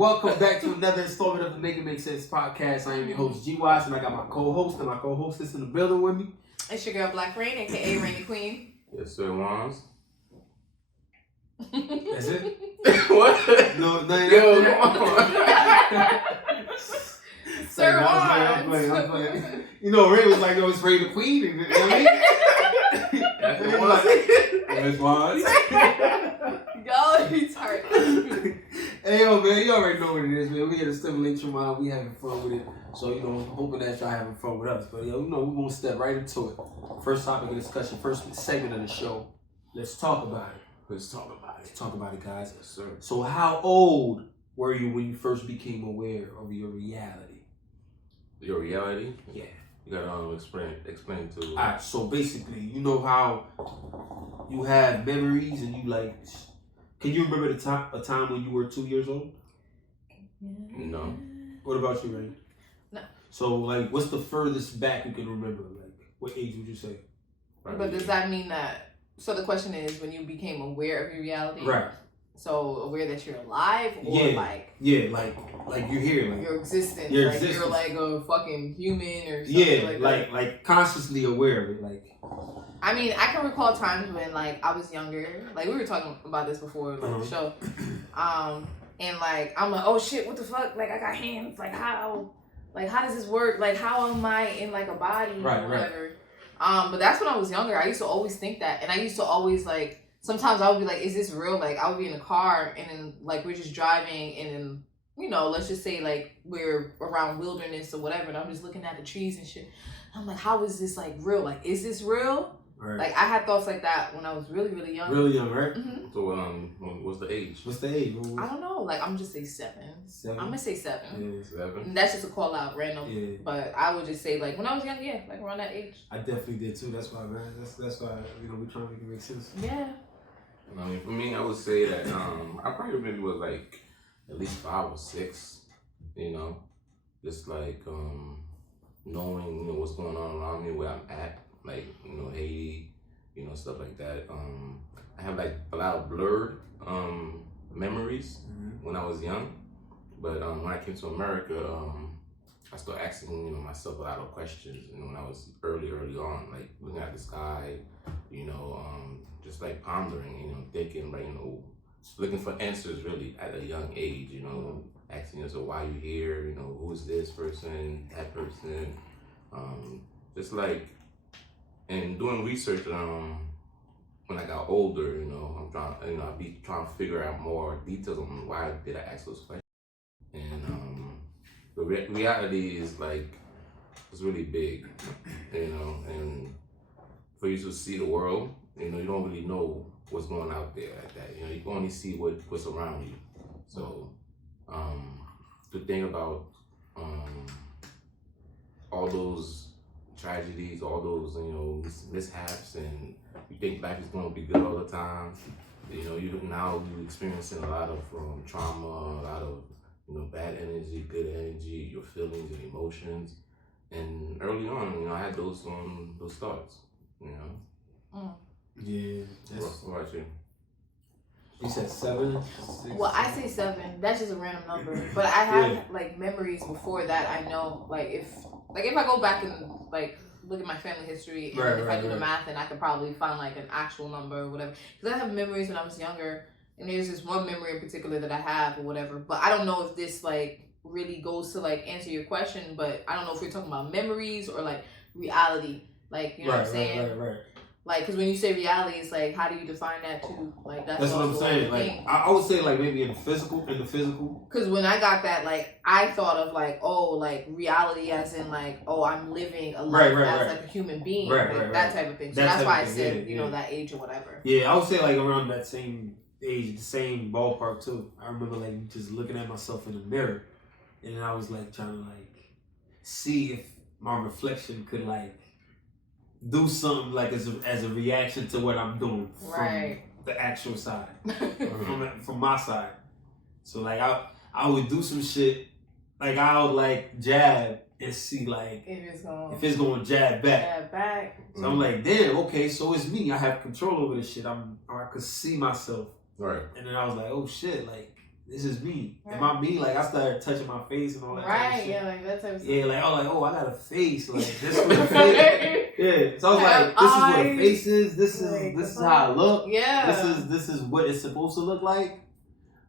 welcome back to another installment of the Make It Make Sense podcast. I am your host, G-Wise, and I got my co-host and my co-hostess in the building with me. It's your girl, Black Rain, a.k.a. Rainy Queen. Yes, sir, Wans. That's it? What? No, Yo, come on. Sir I'm Wans. playing. You know, Ray was like, no, it's Ray the Queen. You know what I mean? That's the one. That's Wise. Y'all are retarded. Hey, yo, man, you already know what it is, man. We here to stimulate your mind. We having fun with it. So, you know, I'm hoping that y'all having fun with us. But, yo, you know, we're going to step right into it. First topic of discussion, first segment of the show. Let's talk about it. Let's talk about it. Let's talk about it, guys. Yes, sir. So, how old were you when you first became aware of your reality? Your reality? Yeah. You gotta explain to. Alright, so basically, you know how you have memories and you like. Can you remember a time when you were 2 years old? No. What about you, Ray? No. So, like, what's the furthest back you can remember? Like, what age would you say? But does that mean that? So the question is, when you became aware of your reality, Right. So aware that you're alive, or like you're here, like your existence, your like existence. you're like a fucking human or something like consciously aware of it, like. I mean, I can recall times when like I was younger, like we were talking about this before the show, and like I'm like, oh shit, what the fuck? Like I got hands, like how does this work? Like how am I in like a body or whatever? But that's when I was younger. I used to always think that, and I used to always like. Sometimes I would be like, is this real? Like, I would be in a car and then, like, we're just driving and then, you know, let's just say, like, we're around wilderness or whatever and I'm just looking at the trees and shit. I'm like, how is this, like, real? Like, is this real? Right. Like, I had thoughts like that when I was really, really young. Really young, right? Mm-hmm. So, what's the age? What's the age? I don't know. Like, I'm just say 7. I'm going to say 7. Yeah. 7? And that's just a call out, random. Yeah. But I would just say, like, when I was young, yeah, like, around that age. I definitely did, too. That's why, man. That's why, you know, we're trying to make it make sense. Yeah. I mean, for me, I would say that I probably maybe was like at least 5 or 6, you know, just like knowing, you know, what's going on around me, where I'm at, like, you know, Haiti, you know, stuff like that. I have like a lot of blurred memories when I was young, but when I came to America, I started asking, you know, myself a lot of questions, you know, when I was early on, like looking at the sky, you know, just like pondering, you know, thinking, like, you know, looking for answers really at a young age, you know, asking yourself why you here, you know, who's this person, that person, just like, and doing research, when I got older, you know, I'll be trying to figure out more details on why did I ask those questions, and the reality is like, it's really big, you know, and for you to see the world, you know, you don't really know what's going out there like that. You know, you can only see what's around you. So, to think about all those tragedies, all those, you know, mishaps, and you think life is going to be good all the time. You know, you're experiencing a lot of trauma, a lot of, you know, bad energy, good energy, your feelings and emotions. And early on, you know, I had those thoughts, you know. Yeah. What about you? You said 7? 6? Well, I say 7. That's just a random number. But I have like memories before that. I know, like if I go back and like look at my family history, and if I do the math, and I could probably find like an actual number or whatever. Because I have memories when I was younger, and there's this one memory in particular that I have or whatever. But I don't know if this like really goes to like answer your question. But I don't know if we're talking about memories or like reality. Like, you know what I'm saying? Right. Like, because when you say reality, it's like, how do you define that too? Like, that's what I'm saying. Like, I would say, like, maybe in the physical. Because when I got that, like, I thought of, like, oh, like, reality as in, like, oh, I'm living a life as, like, a human being. That type of thing. So that's why I said, you know, that age or whatever. Yeah, I would say, like, around that same age, the same ballpark, too. I remember, like, just looking at myself in the mirror. And then I was, like, trying to, like, see if my reflection could, like, do something like as a reaction to what I'm doing from the actual side, from my side. So like I would do some shit, like I would like jab and see like if it's going to jab back. So I'm like, damn, okay, so it's me. I have control over this shit. I could see myself. Right. And then I was like, oh shit, like this is me. Right. Am I me? Like, I started touching my face and all that type of shit. Yeah, like that type of stuff. Yeah, like, oh, I got a face. Like, this what a face. Yeah. So I was like, this is what a face is. This is how I look. Yeah. This is what it's supposed to look like.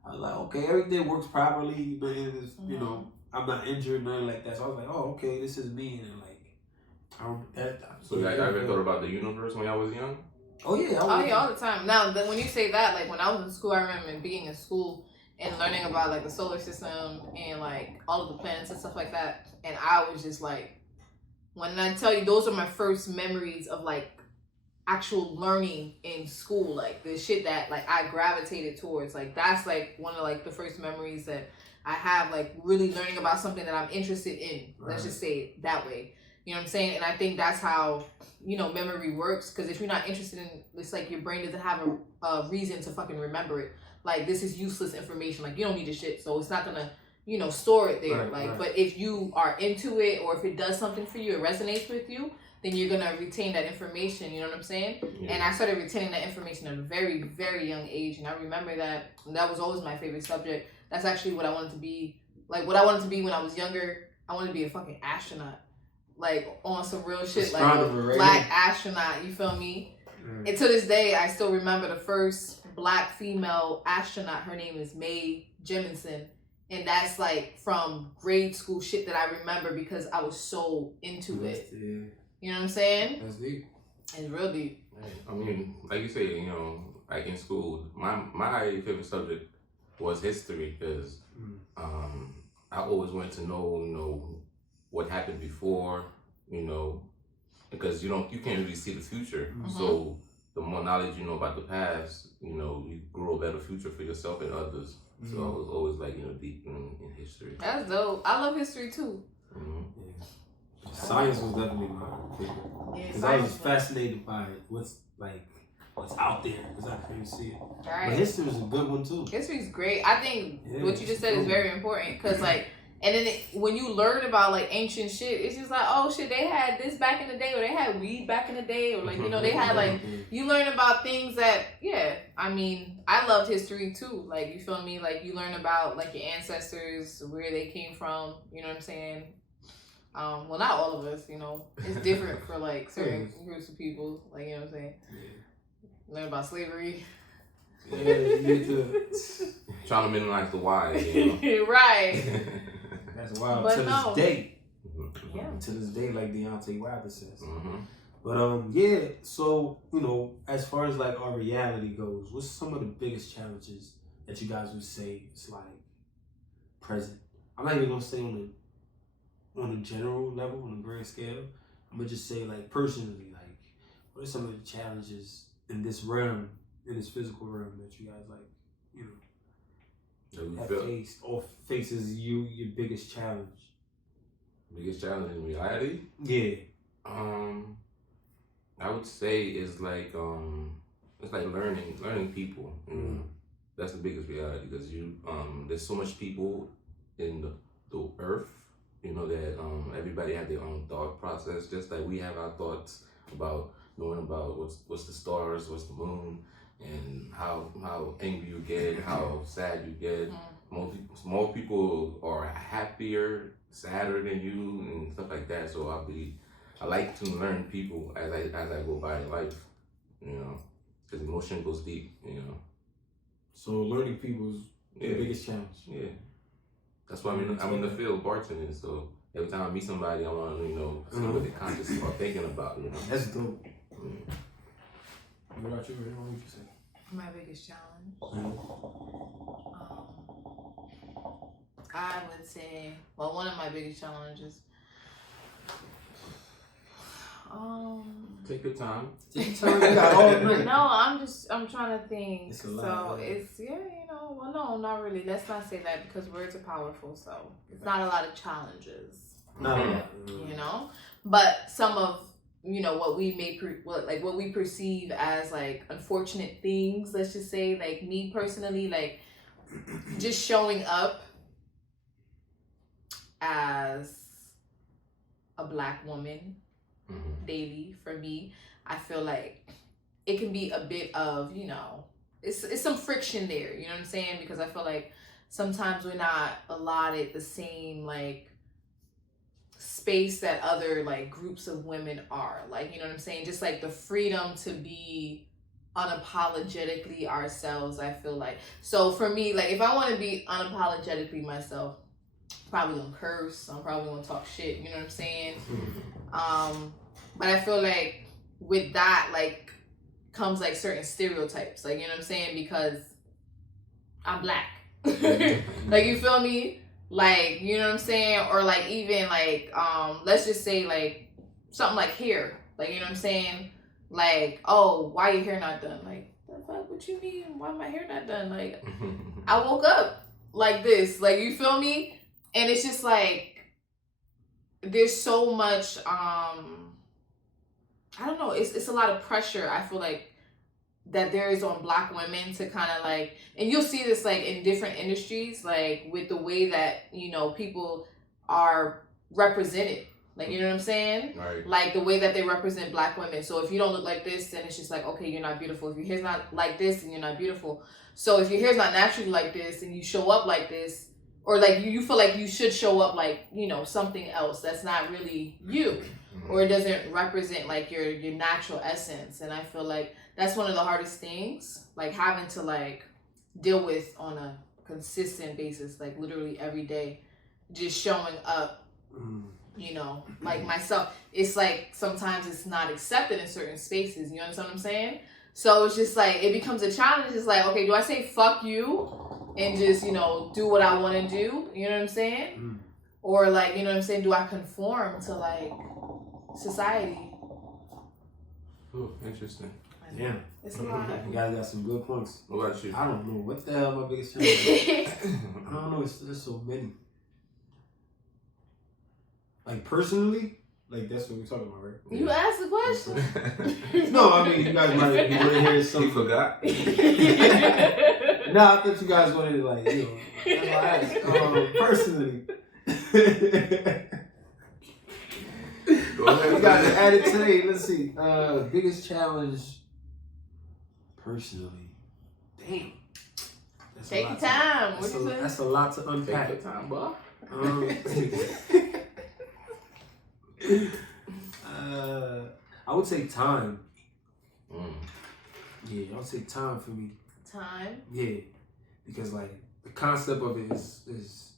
I was like, okay, everything works properly, but it's, you know, I'm not injured, nothing like that. So I was like, oh, okay, this is me. And like, So you ever thought about the universe when I was young? Oh yeah. All the time. Now, when you say that, like when I was in school, I remember being in school and learning about like the solar system and like all of the planets and stuff like that. And I was just like, when I tell you, those are my first memories of like actual learning in school, like the shit that like I gravitated towards. Like that's like one of like the first memories that I have, like really learning about something that I'm interested in. Right. Let's just say it that way. You know what I'm saying? And I think that's how, you know, memory works. Because if you're not interested in, it's like your brain doesn't have a reason to fucking remember it. Like, this is useless information. Like, you don't need this shit. So it's not going to, you know, store it there. Right. But if you are into it or if it does something for you, it resonates with you, then you're going to retain that information. You know what I'm saying? Yeah. And I started retaining that information at a very, very young age. And I remember that. And that was always my favorite subject. That's actually what I wanted to be. Like, what I wanted to be when I was younger, I wanted to be a fucking astronaut. Like, on some real shit, like a black astronaut, you feel me? And to this day, I still remember the first black female astronaut. Her name is Mae Jemison. And that's like from grade school shit that I remember because I was so into it. Yeah. You know what I'm saying? That's deep. It's real deep. I mean, like you say, you know, like in school, my favorite subject was history because I always wanted to know, you know, what happened before, you know, because you can't really see the future. Mm-hmm. So the more knowledge you know about the past, you know, you grow a better future for yourself and others. Mm-hmm. So I was always like, you know, deep in history. That's dope. I love history too. Mm-hmm. Yeah. Science was definitely my favorite. Yeah, because I was fascinated by what's out there because I couldn't see it. Right. But history is a good one too. History's great. I think what you just said is very important because like. And then when you learn about like ancient shit, it's just like, oh shit, they had this back in the day, or they had weed back in the day, or like, you know, they had like, you learn about things that, yeah, I mean, I loved history too. Like, you feel me? Like, you learn about like your ancestors, where they came from, you know what I'm saying? Well, not all of us, you know, it's different for like certain groups of people, like, you know what I'm saying? Yeah. Learn about slavery. Yeah, you need to. Trying to minimize the why, you know? Right. That's wild. But to no. this day. Mm-hmm. Yeah. To this day, like Deontay Wilder says. Mm-hmm. But yeah, so, you know, as far as like our reality goes, what's some of the biggest challenges that you guys would say is like present? I'm not even gonna say on a general level, on a grand scale. I'm gonna just say like personally, like what are some of the challenges in this realm, in this physical realm that you guys like, you know, have faced or faces your biggest challenge? Biggest challenge in reality? Yeah. I would say it's like learning people. You know? That's the biggest reality because there's so much people in the earth, you know, that everybody have their own thought process, just like we have our thoughts about knowing about what's the stars, what's the moon, and how angry you get, how sad you get. More people are happier, sadder than you, and stuff like that. So I like to learn people as I go by in life, you know, because emotion goes deep, you know. So learning people is the biggest challenge. Yeah, that's why I'm in the field bartending. So every time I meet somebody, I want to, you know, see what they're conscious or thinking about, you know. That's dope. What about you? What would you say? My biggest challenge? I would say, well, one of my biggest challenges. Take your time. Take your time. You got all night. No, I'm trying to think. It's a lot, it's, you know, well, no, not really. Let's not say that because words are powerful. So it's not a lot of challenges. Not a lot. You know, but some of, you know, what we perceive as like unfortunate things, let's just say, like me personally, like just showing up as a Black woman daily, for me, I feel like it can be a bit of, you know, it's some friction there, you know what I'm saying? Because I feel like sometimes we're not allotted the same like space that other like groups of women are. Like, you know what I'm saying? Just like the freedom to be unapologetically ourselves, I feel like. So for me, like if I want to be unapologetically myself, probably gonna curse, I'm probably gonna talk shit, you know what I'm saying? But I feel like with that like comes like certain stereotypes, like, you know what I'm saying, because I'm black. Like, you feel me? Like, you know what I'm saying? Or like even like let's just say like something like hair, like, you know what I'm saying, like, oh, why your hair not done? Like, the fuck, what you mean why my hair not done? Like, I woke up like this, like, you feel me? And it's just like there's so much I don't know, it's a lot of pressure, I feel like, that there is on black women to kind of like, and you'll see this like in different industries, like with the way that, you know, people are represented, like, you know what I'm saying? Right. Like the way that they represent black women. So if you don't look like this, then it's just like, okay, you're not beautiful. If your hair's not like this, then you're not beautiful. So if your hair's not naturally like this and you show up like this, or like you feel like you should show up like, you know, something else that's not really you, or it doesn't represent like your natural essence. And I feel like that's one of the hardest things, like having to like deal with on a consistent basis, like literally every day, just showing up, you know, like myself. It's like sometimes it's not accepted in certain spaces, you understand what I'm saying? So it's just like, it becomes a challenge. It's like, okay, do I say fuck you and just, you know, do what I want to do, you know what I'm saying? Or like, you know what I'm saying, do I conform to like society? Oh, interesting. Yeah. It's a lot. You guys got some good points. What about you? I don't know. What the hell my biggest challenge is? I don't know. There's so many. Like personally, like that's what we're talking about, right? You asked the question. No, I mean, you guys might want to hear something. You forgot? No, I thought you guys wanted to, like, you know, that's why I asked. Personally. Go ahead. We got to add it today. Let's see. Biggest challenge personally. Damn. That's Take your time. What you say? That's a lot to unpack. Take your time, bro. I would say time. Yeah, I would say time for me. Time. Yeah, because like the concept of it is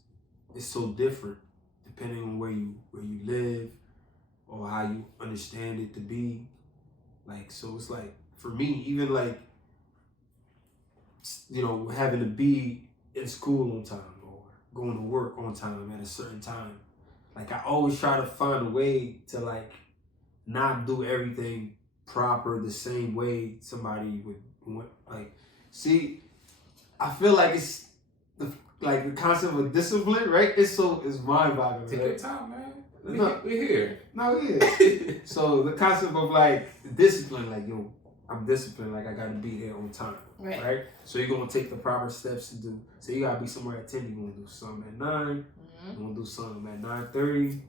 so different depending on where you live or how you understand it to be. Like, so it's like for me, even like, you know, having to be in school on time or going to work on time at a certain time. Like, I always try to find a way to like not do everything proper the same way somebody would like. See, I feel like it's the concept of discipline, right? It's mind-boggling. Take right? your time, man. No. We're here. No, yeah. So the concept of like discipline, like, yo, I'm disciplined, like I gotta be there on time, right? So you're gonna take the proper steps to do. So you gotta be somewhere at 10. You're gonna do something at 9. You're gonna do something at 9:30.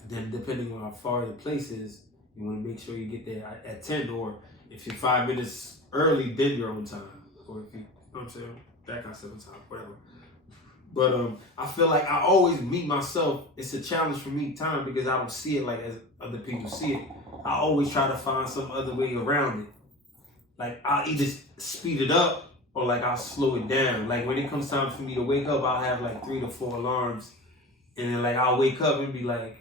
And then depending on how far the place is, you wanna make sure you get there at 10. Or if you're 5 minutes early, then you're on time. Or if you know what I'm saying, that kind of stuff on time, whatever. But I feel like I always meet myself. It's a challenge for me, time, because I don't see it like as other people see it. I always try to find some other way around it. Like, I'll either speed it up or like I'll slow it down. Like, when it comes time for me to wake up, I'll have like 3 to 4 alarms, and then like I'll wake up and be like,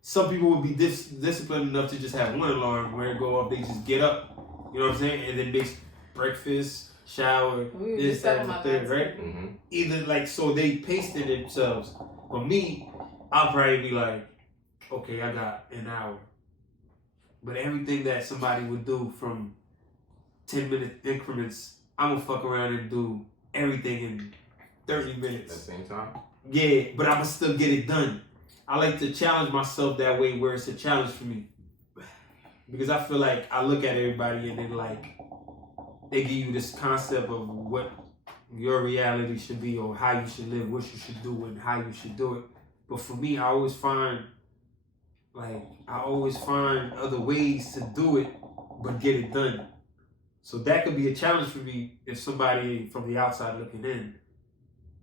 some people would be disciplined enough to just have 1 alarm. When it go off, they just get up. You know what I'm saying? And then make breakfast, shower, this, that, and the third, right? Either like, so they paced it themselves. But me, I'll probably be like, okay, I got an hour. But everything that somebody would do from 10-minute increments, I'm gonna fuck around and do everything in 30 minutes. At the same time? Yeah, but I'm gonna still get it done. I like to challenge myself that way, where it's a challenge for me. Because I feel like I look at everybody and then like, they give you this concept of what your reality should be or how you should live, what you should do and how you should do it. But for me, I always find other ways to do it, but get it done. So that could be a challenge for me if somebody from the outside looking in.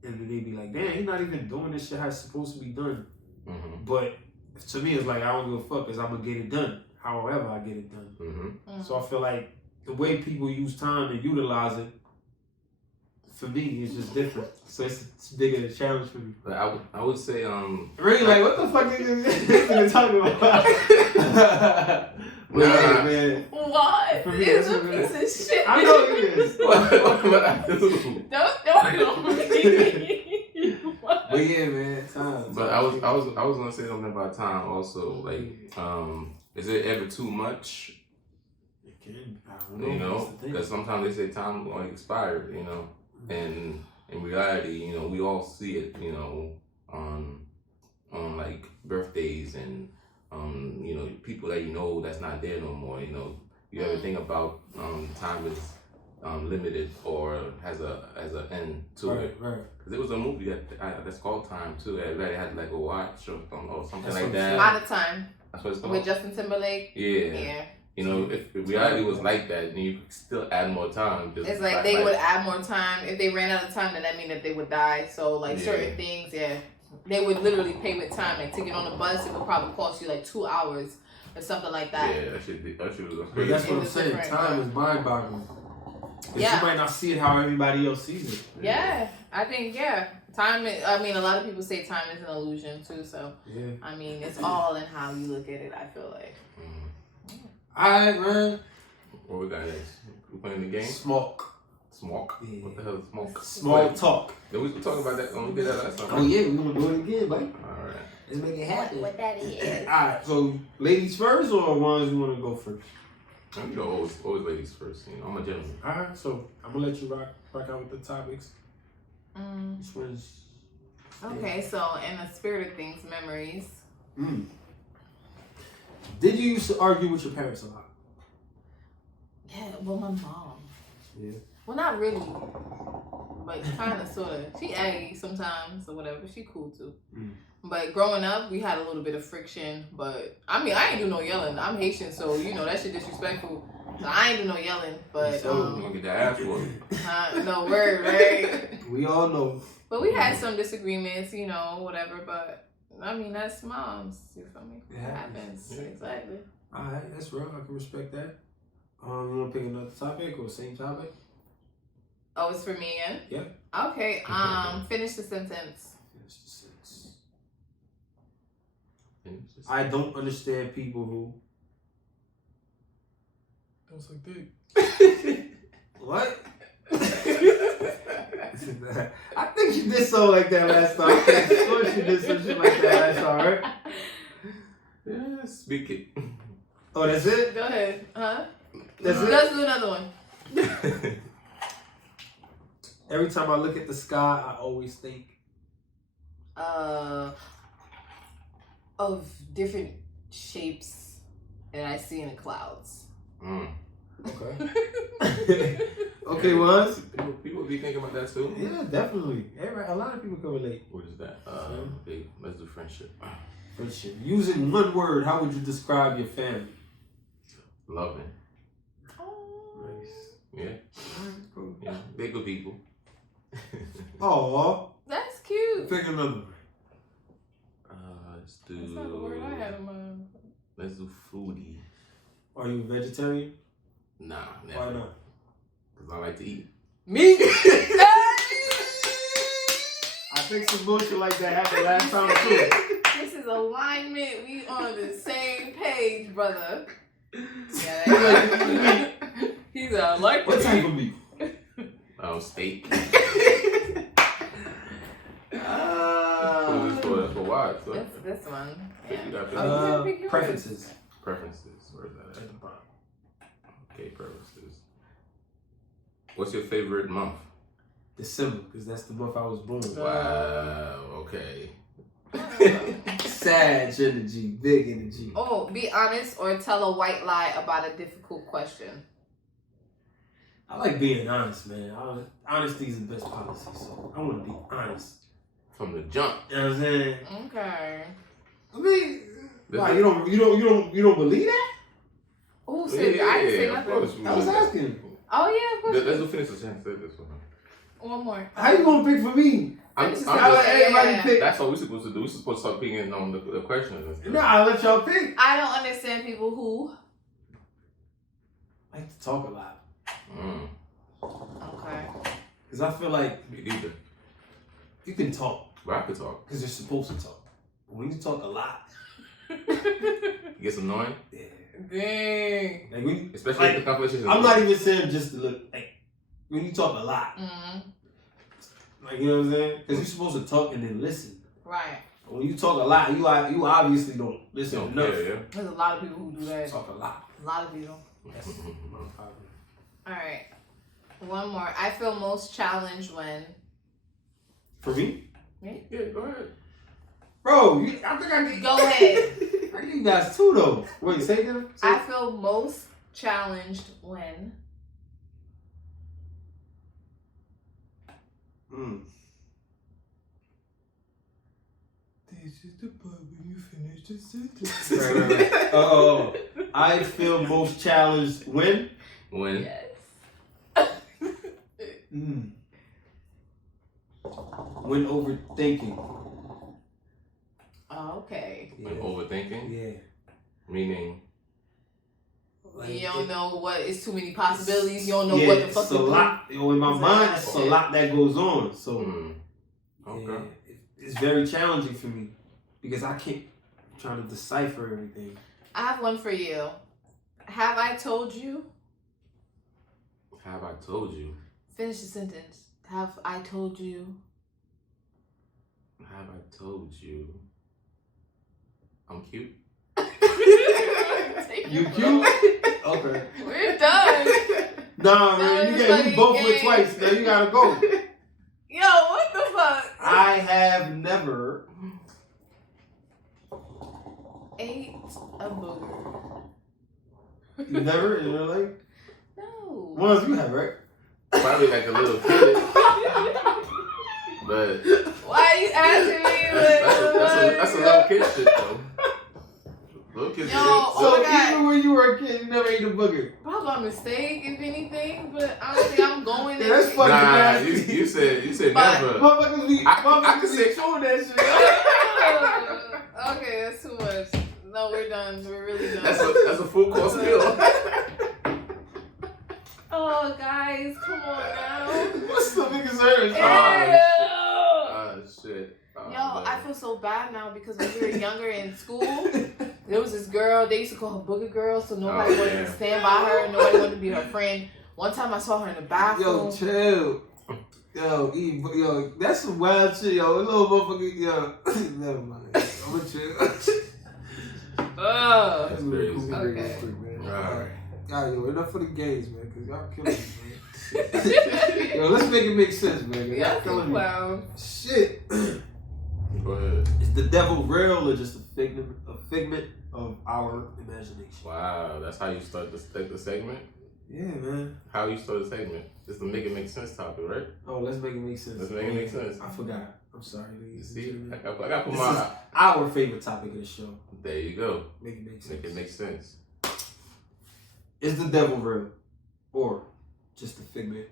and then they be like, damn, he's not even doing this shit how it's supposed to be done. Mm-hmm. But to me, it's like I don't give a fuck because I'm gonna get it done. However, I get it done. Mm-hmm. So I feel like the way people use time and utilize it, for me, it's just different. So it's bigger a challenge for me. But I would say Really, like, what the fuck is this talking about? Nah. Man. What? For me, It's that's a what piece of shit. I know it is. what I do. Don't throw it on me. But yeah, man, time. But I was gonna say something about time also. Like, is it ever too much? It can. I don't know. You know, That's the thing. because sometimes they say time will expire. You know, and in reality, you know, we all see it. You know, on like birthdays and you know, people that you know that's not there no more. You know, you ever think about time is limited or has an end to it. Right. Cause there was a movie that's called Time too. Everybody had like a watch or something That's like what that. Out of time That's what it's called. with Justin Timberlake. Yeah. You know, if reality was like that, then you could still add more time. Just It's like they would add more time. If they ran out of time, then that mean that they would die. So like certain things, they would literally pay with time. Like to get on the bus, it would probably cost you like 2 hours or something like that. Yeah, that shit was But crazy. that's what I'm It's saying. different. Time is mind-boggling. Yeah. You might not see it how everybody else sees it. Yeah, I think time. I mean, a lot of people say time is an illusion too. So Yeah. I mean, it's all in how you look at it. I feel like. Alright, man. What we got next? We playing the game? Smoke. Smoke? Yeah. What the hell is smoke? Small Wait, talk. Then we talking about that when we did that last time. Oh yeah, we gonna do it again, buddy. Alright. Let's make it happen. What that is? Alright, so ladies first or ones you wanna go first? You know, always ladies first. You know, I'm a gentleman. Alright, so I'm gonna let you rock out with the topics. Which one's Okay, so in the spirit of things, memories. Did you used to argue with your parents a lot? Yeah, well, my mom. Yeah. Well, not really, but kind of, sort of. She aggy sometimes or whatever. She cool too. But growing up, we had a little bit of friction. But I mean, I ain't do no yelling. I'm Haitian, so you know that shit disrespectful. So I ain't do no yelling. But You gonna get that ass for no word, right? We all know. But we had some disagreements, you know, whatever. But I mean, that's moms. You feel me? It It happens. happens. Exactly. Alright, that's real. I can respect that. You wanna pick another topic or same topic? Oh, it's for me again? Yeah. Okay. Finish the sentence. Finish the sentence. I don't understand people who. Don't suck dick. What? I think you did something like that last time. I swear she did some shit like that last time, right? Yeah, speak it. Oh, that's it? Go ahead. Huh? That's it? Let's do another one. Every time I look at the sky, I always think. Of different shapes that I see in the clouds. Okay. Okay, was? People be thinking about that too? Yeah, definitely. A lot of people can relate. What is that? Okay, let's do friendship. Friendship. Using one word, how would you describe your family? Loving. Nice. Yeah. Yeah. They're good people. Oh, That's cute. pick another one. Let's do. That's not the word I had in mind. Let's do foodie. Are you a vegetarian? Nah, never. Why not? Because I like to eat. Me? I think some bullshit like that happened last time too. This is alignment. We on the same page, brother. Yeah, he's like What type of meat? Steak. Uh, for what? So, this one. Yeah. you got Oh, you gotta pick yours. preferences. preferences. Where's that at? Okay, preferences. What's your favorite month? December, because that's the month I was born. Wow. Okay. Sag energy, big energy. Oh, be honest or tell a white lie about a difficult question. I like being honest, man. Honesty is the best policy, so I want to be honest. From the jump. You know what I'm saying? Okay. I mean, why, you don't believe that? Oh, so I didn't say of nothing. course. I was asking. Oh yeah, of course. Let's finish the sentence. This one. One more. How you gonna pick for me? I'm I'll let everybody pick. That's what we're supposed to do. We're supposed to start picking on the questions and stuff. No, I'll let y'all pick. I don't understand people who. I like to talk a lot. Okay. Because I feel like Me neither. you can talk. But I could talk. Because you're supposed to talk. When you talk a lot, It gets annoying. yeah. Dang. Like when, Especially like, if the conversation is I'm not even saying just to look. Like when you talk a lot, like you know what I'm saying? Because you're supposed to talk and then listen. Right. When you talk a lot, you obviously don't listen don't enough. care, yeah. There's a lot of people who do that. Talk a lot. A lot of people. That's my problem. All right. One more. I feel most challenged when. For me, Yeah, go ahead. bro, I think I need. Go ahead. I need you guys too though. Wait, say them. I feel most challenged when. This is the part when you finish the sentence. Right. Oh, I feel most challenged when. When? Yes. When overthinking. Oh, okay. When overthinking? Yeah. Meaning? Like, You don't know what. It's too many possibilities. You don't know what the fuck it's to a do. lot. Yo, in my mind, it's a lot that goes on. So, Okay. yeah, it's very challenging for me because I can't trying to decipher everything. I have one for you. Have I told you? Have I told you? Finish the sentence. Have I told you? Have I told you? I'm cute. You cute? Okay. We're done. Nah, No, man, you everybody both went gay. twice. Now you gotta go. Yo, what the fuck? I have never. Ate a booger. You never in your life? No. Ones you have, right? Probably like a little kid. But Why are you asking me? that's a little kid shit though. Little kids. Yo, shit. oh So my God. even when you were a kid, you never ate a booger. Probably by mistake, if anything, but honestly, I'm going Yeah, that's there. fucking Nah, nasty. you said But- never. Motherfuckers be, I could be say- showing that shit. Okay, that's too much. No, we're done. We're really done. That's a full course meal. Oh, guys, come on now. What's the biggest service? Ew. Oh shit. Oh, Yo, I feel so bad now because when we were younger in school, there was this girl, they used to call her Booger Girl, so nobody wanted to stand by her, nobody wanted to be her friend. One time I saw her in the bathroom. Yo, chill. Yo, that's some wild shit, yo. A little motherfucker, yo. Never mind. I'm gonna chill. Ugh. That's really cool. Okay. Man. Alright. Yo, enough for the games, man, because y'all killing me, man. Yo, let's make it make sense, man. Y'all Y'all killing some me. clowns. Shit. Go ahead. Is the devil real or just a figment of our imagination? Wow, that's how you start the segment? Yeah, man. How you start the segment? It's the make it make sense topic, right? Oh, let's make it make sense. Let's make it make sense. I forgot. I'm sorry, ladies. and See, gentlemen. I got to put This my. is our favorite topic of the show. There you go. Make it make sense. Make it make sense. Is the devil real or just a figment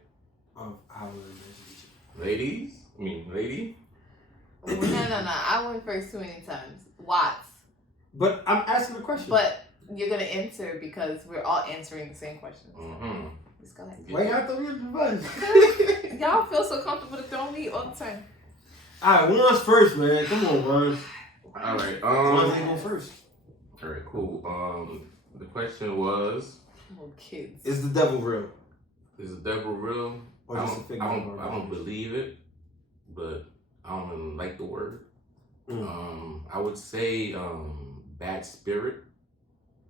of our imagination? Lady? No. I went first too many times. Watts. But I'm asking a question. But you're going to answer because we're all answering the same questions. Mm-hmm. Just go ahead. why you have to be the bus? Y'all feel so comfortable to throw me all the time. Alright, one's first, man. Come on, Ron. All right. One's ain't go first. All right. Cool. The question was: Little kids. Is the devil real? is the devil real? Or I just a don't, figment I of don't, our I don't believe it, but I don't even like the word. I would say bad spirit.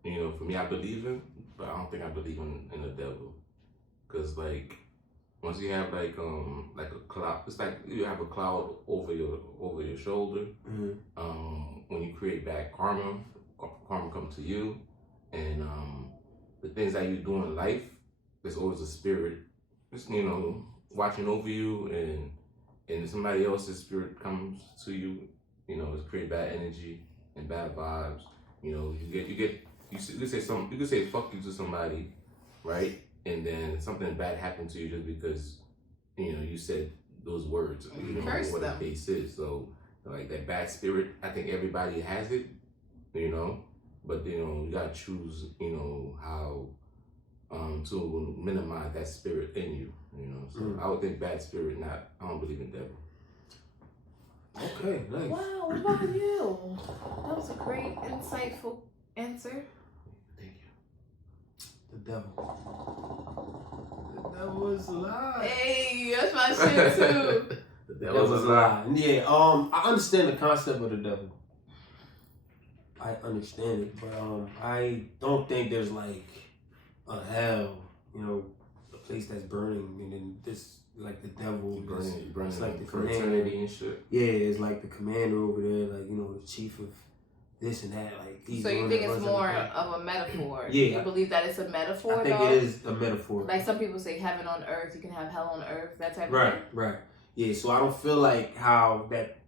You know, for me, I believe in, but I don't think I believe in the devil. Cause like once you have like a cloud, it's like you have a cloud over your shoulder. When you create bad karma comes to you, and the things that you do in life, there's always a spirit, just watching over you, and somebody else's spirit comes to you, it's create bad energy and bad vibes. You could say fuck you to somebody, right? And then something bad happened to you just because you said those words, Curse what them. a base is. So, like that bad spirit, I think everybody has it, but you gotta choose, how to minimize that spirit in you, So I would think bad spirit, I don't believe in devil. Okay, nice. Wow, what about you? That was a great, insightful answer. Thank you. The devil. The devil is alive. Hey, that's my shit too. The That devil was is a alive. lie. Yeah, I understand the concept of the devil. I understand it, but I don't think there's like a hell, a place that's burning, and then this like the devil, Burning it's like the for commander. eternity and shit. Yeah, it's like the commander over there, like the chief of this and that. Like he's So the you one think that it's runs more everything. of a metaphor? Yeah. You believe that it's a metaphor, I think though? it is a metaphor. Like some people say heaven on earth, you can have hell on earth, that type of Right, thing? right. Yeah, so I don't feel like how that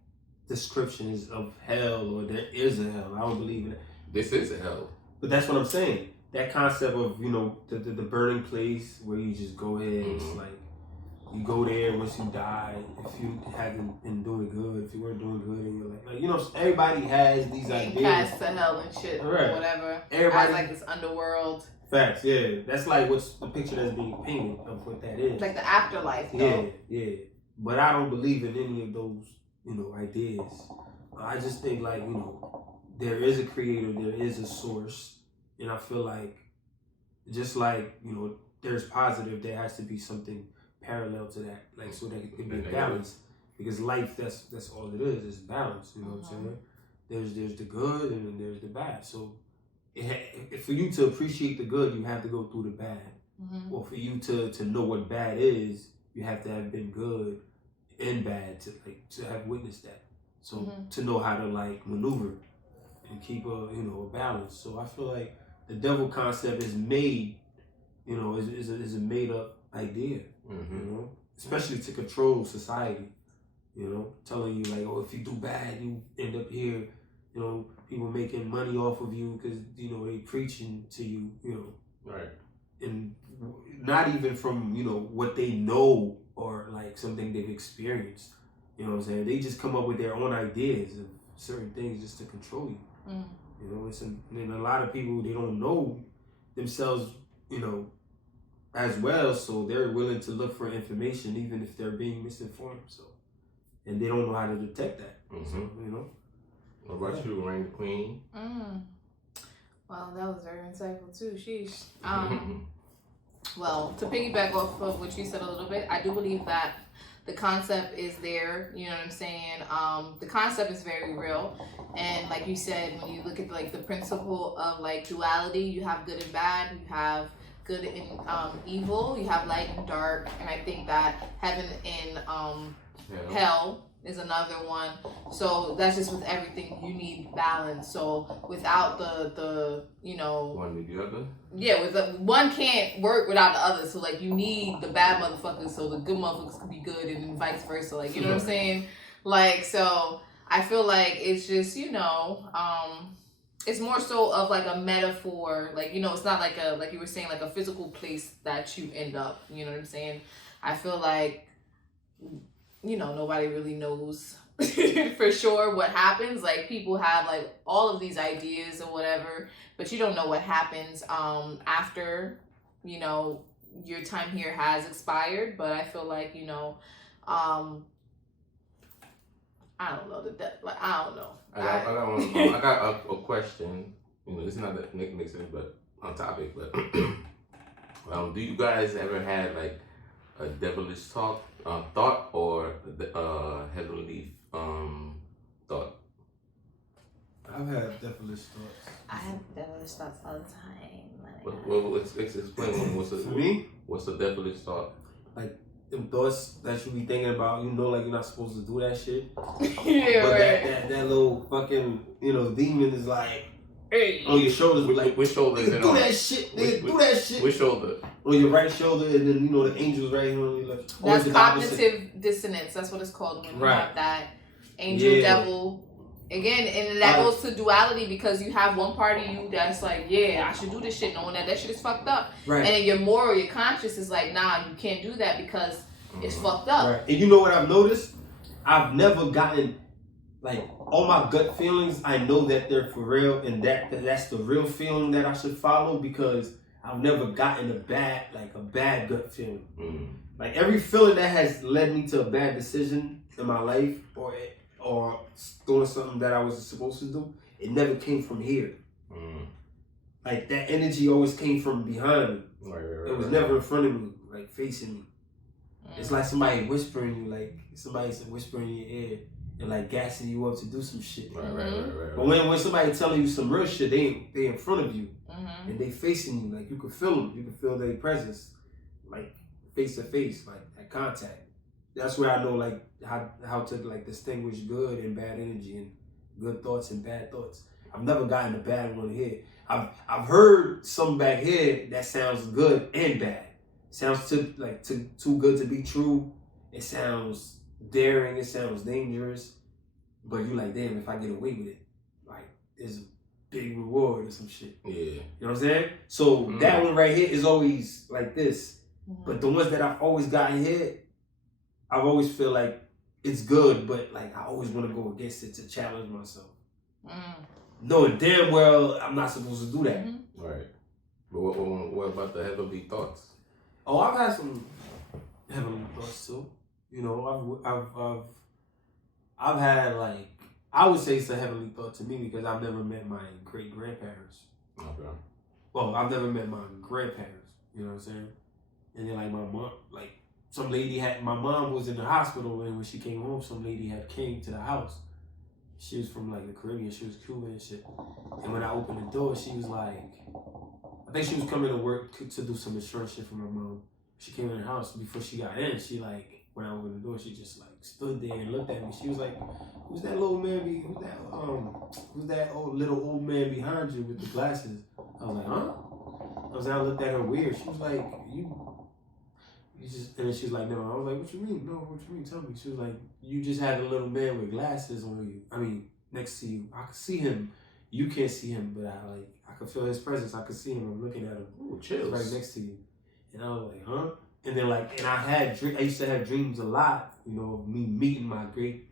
description is of hell or there is a hell. I don't believe in it. This is a hell. But that's what I'm saying. That concept of, the burning place where you just go ahead, it's like you go there once you die, if you haven't been doing good, if you weren't doing good in your life. Everybody has these Getting ideas. cast to hell and shit Right. or whatever. Everybody- As like this underworld. Facts, yeah. That's like what's the picture that's being painted of what that is. Like the afterlife, Yeah, though. yeah. But I don't believe in any of those, ideas. I just think there is a creator, there is a source, and I feel like just like, there's positive, there has to be something parallel to that, like so that it can be balanced. Because life, that's all it is balance, you know what I'm saying? There's the good and then there's the bad. So for you to appreciate the good, you have to go through the bad. Mm-hmm. Or for you to know what bad is, you have to have been good and bad to have witnessed that. So to know how to maneuver and keep a balance. So I feel like the devil concept is made, is a made up idea. Especially to control society. Telling you if you do bad, you end up here. People making money off of you because they preaching to you. Right. And not even from what they know or something they've experienced. You know what I'm saying? They just come up with their own ideas of certain things just to control you. And a lot of people, they don't know themselves, as well, so they're willing to look for information even if they're being misinformed. So, and they don't know how to detect that. So, What about you, Rain the Queen? Well, that was very insightful too. Sheesh. Well, to piggyback off of what you said a little bit, I do believe that the concept is there. You know what I'm saying? The concept is very real, and like you said, when you look at the principle of duality, you have good and bad. You have good and evil. You have light and dark, and I think that heaven and hell is another one. So that's just with everything, you need balance. So without the One with the other? yeah, one can't work without the other. So you need the bad motherfuckers so the good motherfuckers can be good, and then vice versa. You know what I'm saying? So I feel like it's just it's more so of a metaphor. It's not like you were saying a physical place that you end up. You know what I'm saying? I feel like nobody really knows for sure what happens. People have all of these ideas or whatever, but you don't know what happens after your time here has expired. But I feel like I don't know I don't know. I got a question. It's not that makes sense, but on topic. But do you guys ever had a devilish thought or heavenly thought? I've had devilish thoughts. I have devilish thoughts all the time. Well, let's explain For me, what's a devilish thought? Them thoughts that you be thinking about, you're not supposed to do that shit. Yeah, but right. that little fucking, demon is Hey. on your shoulders, Which shoulder is it on? do that shit, nigga, do that shit. Which shoulder? On your right shoulder, and then the angel's right here on your left. Or That's is it the opposite? cognitive dissonance. That's what it's called when you Right. have that angel devil. Again, and that goes to duality because you have one part of you that's I should do this shit, knowing that shit is fucked up. Right. And then your moral, your conscience is nah, you can't do that because it's fucked up. Right. And you know what I've noticed? I've never gotten, like, all my gut feelings, I know that they're for real, and that's the real feeling that I should follow, because I've never gotten a bad gut feeling. Like, every feeling that has led me to a bad decision in my life, or doing something that I wasn't supposed to do, it never came from here. Like, that energy always came from behind me. It was never in front of me, like facing me. It's like somebody whispering you, like somebody's whispering in your ear and like gassing you up to do some shit. Right. But when somebody telling you some real shit, they in front of you and they facing you, like you can feel them, you can feel their presence, like face to face, like that contact. That's where I know like how to like distinguish good and bad energy and good thoughts and bad thoughts. I've never gotten a bad one here. I've heard some back here that sounds good and bad. Sounds too good to be true. It sounds daring. It sounds dangerous. But you like, damn, if I get away with it, like there's a big reward or some shit. Yeah. You know what I'm saying? So that one right here is always like this. But the ones that I've always gotten here, I've always feel like it's good, but like I always want to go against it to challenge myself. Knowing damn well I'm not supposed to do that. Right. But what about the heavenly thoughts? Oh, I've had some heavenly thoughts too. You know, I've had like, I would say it's a heavenly thought to me because I've never met my great grandparents. Okay. Well, I've never met my grandparents. You know what I'm saying? And then like my mom, like some lady my mom was in the hospital, and when she came home, some lady came to the house. She was from like the Caribbean. She was Cuban and shit. And when I opened the door, she was like, I think she was coming to work to do some insurance shit for my mom. She came in the house before she got in. She like, when I opened the door, she just like stood there and looked at me. She was like, "Who's that little man? Who's that little old man behind you with the glasses?" I was like, "Huh?" I looked at her weird. She was like, "You just," and then she was like, "No." I was like, "What you mean? No, what you mean? Tell me." She was like, "You just had a little man with glasses on you. I mean, next to you. I could see him. You can't see him, but I could feel his presence. I could see him. I'm looking at him. Ooh, chills. Right next to you." And I was like, "Huh?" And then like, and I used to have dreams a lot, you know, of me meeting my grandparent.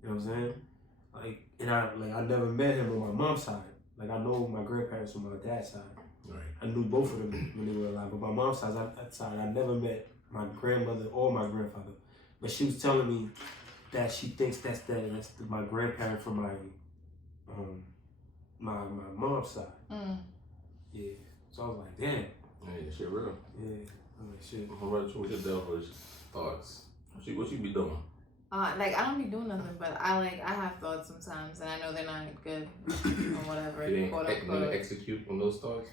You know what I'm saying? Like, and I never met him on my mom's side. Like, I know my grandparents on my dad's side. Right. I knew both of them when they were alive. But my mom's side, I never met my grandmother or my grandfather. But she was telling me that she thinks that's my grandparent from my mom's side. Yeah. So I was like, damn. Yeah, shit real. Yeah. I was like, shit. What's your devil's thoughts? What you be doing? Like I don't be doing nothing, but I have thoughts sometimes, and I know they're not good or whatever. You didn't execute on those thoughts?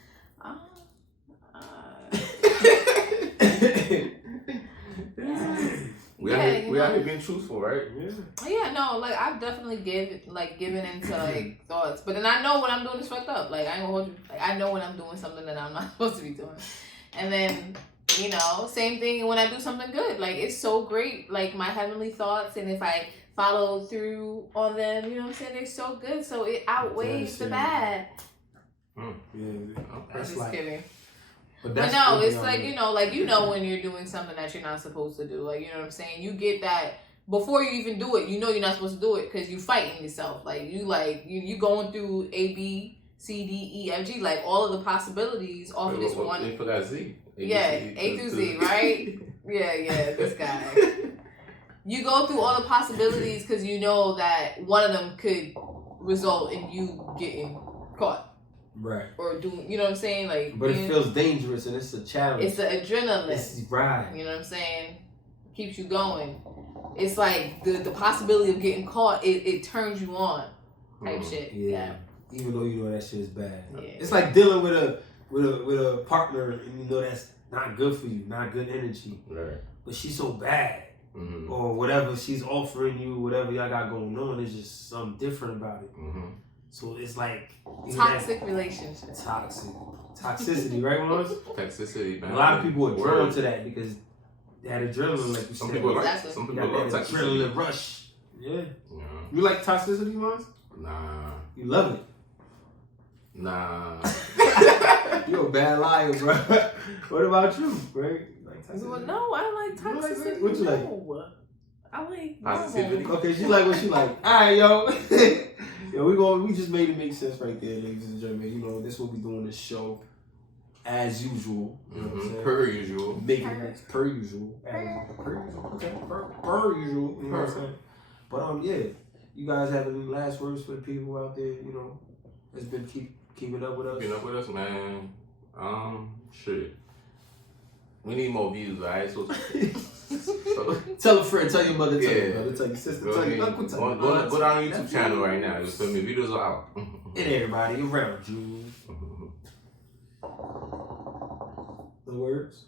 We out here being truthful, right? Yeah, no, like I've definitely given into like thoughts, but then I know when I'm doing is fucked up. Like I ain't gonna hold you. Like I know when I'm doing something that I'm not supposed to be doing, and then you know, same thing when I do something good. Like it's so great. Like my heavenly thoughts, and if I follow through on them, you know what I'm saying? They're so good, so it outweighs the bad. Yeah, I'm just kidding. But no, it's like, you know when you're doing something that you're not supposed to do. Like, you know what I'm saying? You get that before you even do it. You know you're not supposed to do it because you fighting yourself. Like, you going through A, B, C, D, E, F, G. Like, all of the possibilities off of this one. You forgot Z. A through Z, right? Yeah, this guy. You go through all the possibilities because you know that one of them could result in you getting caught. Right. Or doing, you know what I'm saying? Like, but it feels dangerous and it's a challenge. It's the adrenaline. It's right. You know what I'm saying? Keeps you going. It's like the possibility of getting caught, it turns you on type shit. Yeah. Even though you know that shit is bad. Yeah. It's like dealing with a partner and you know that's not good for you, not good energy. Right. But she's so bad. Or whatever she's offering you, whatever y'all got going on, there's just something different about it. So it's like toxic relationship. Toxicity, right, Mons? Toxicity, man. A lot of people are drawn to that because that adrenaline, like you some said. People like exactly. Some people love that adrenaline rush. Yeah. You like toxicity, Mons? Nah. You love it? Nah. You're a bad liar, bro. What about you, right? Like, like toxicity? Well, no, I don't like You like toxicity. what you like? No. I like Positivity. normal. Okay, she like what she like. Alright, yo. Yo, we just made it make sense right there, ladies and gentlemen. You know, this is what we doing this show as usual. You know what I'm saying? Per usual. Making it per usual. Per usual. Okay, per usual. You know what I'm saying? But yeah, you guys have any last words for the people out there, you know, that's been keeping up with us? Keeping up with us, man. Shit. We need more views, alright? So Tell a friend, tell your mother, tell your Yeah. brother, tell your sister, Go tell ahead. your uncle, tell your Go aunt, down on YouTube nephew. channel right now. You feel me? Videos are out. And everybody around you. The words?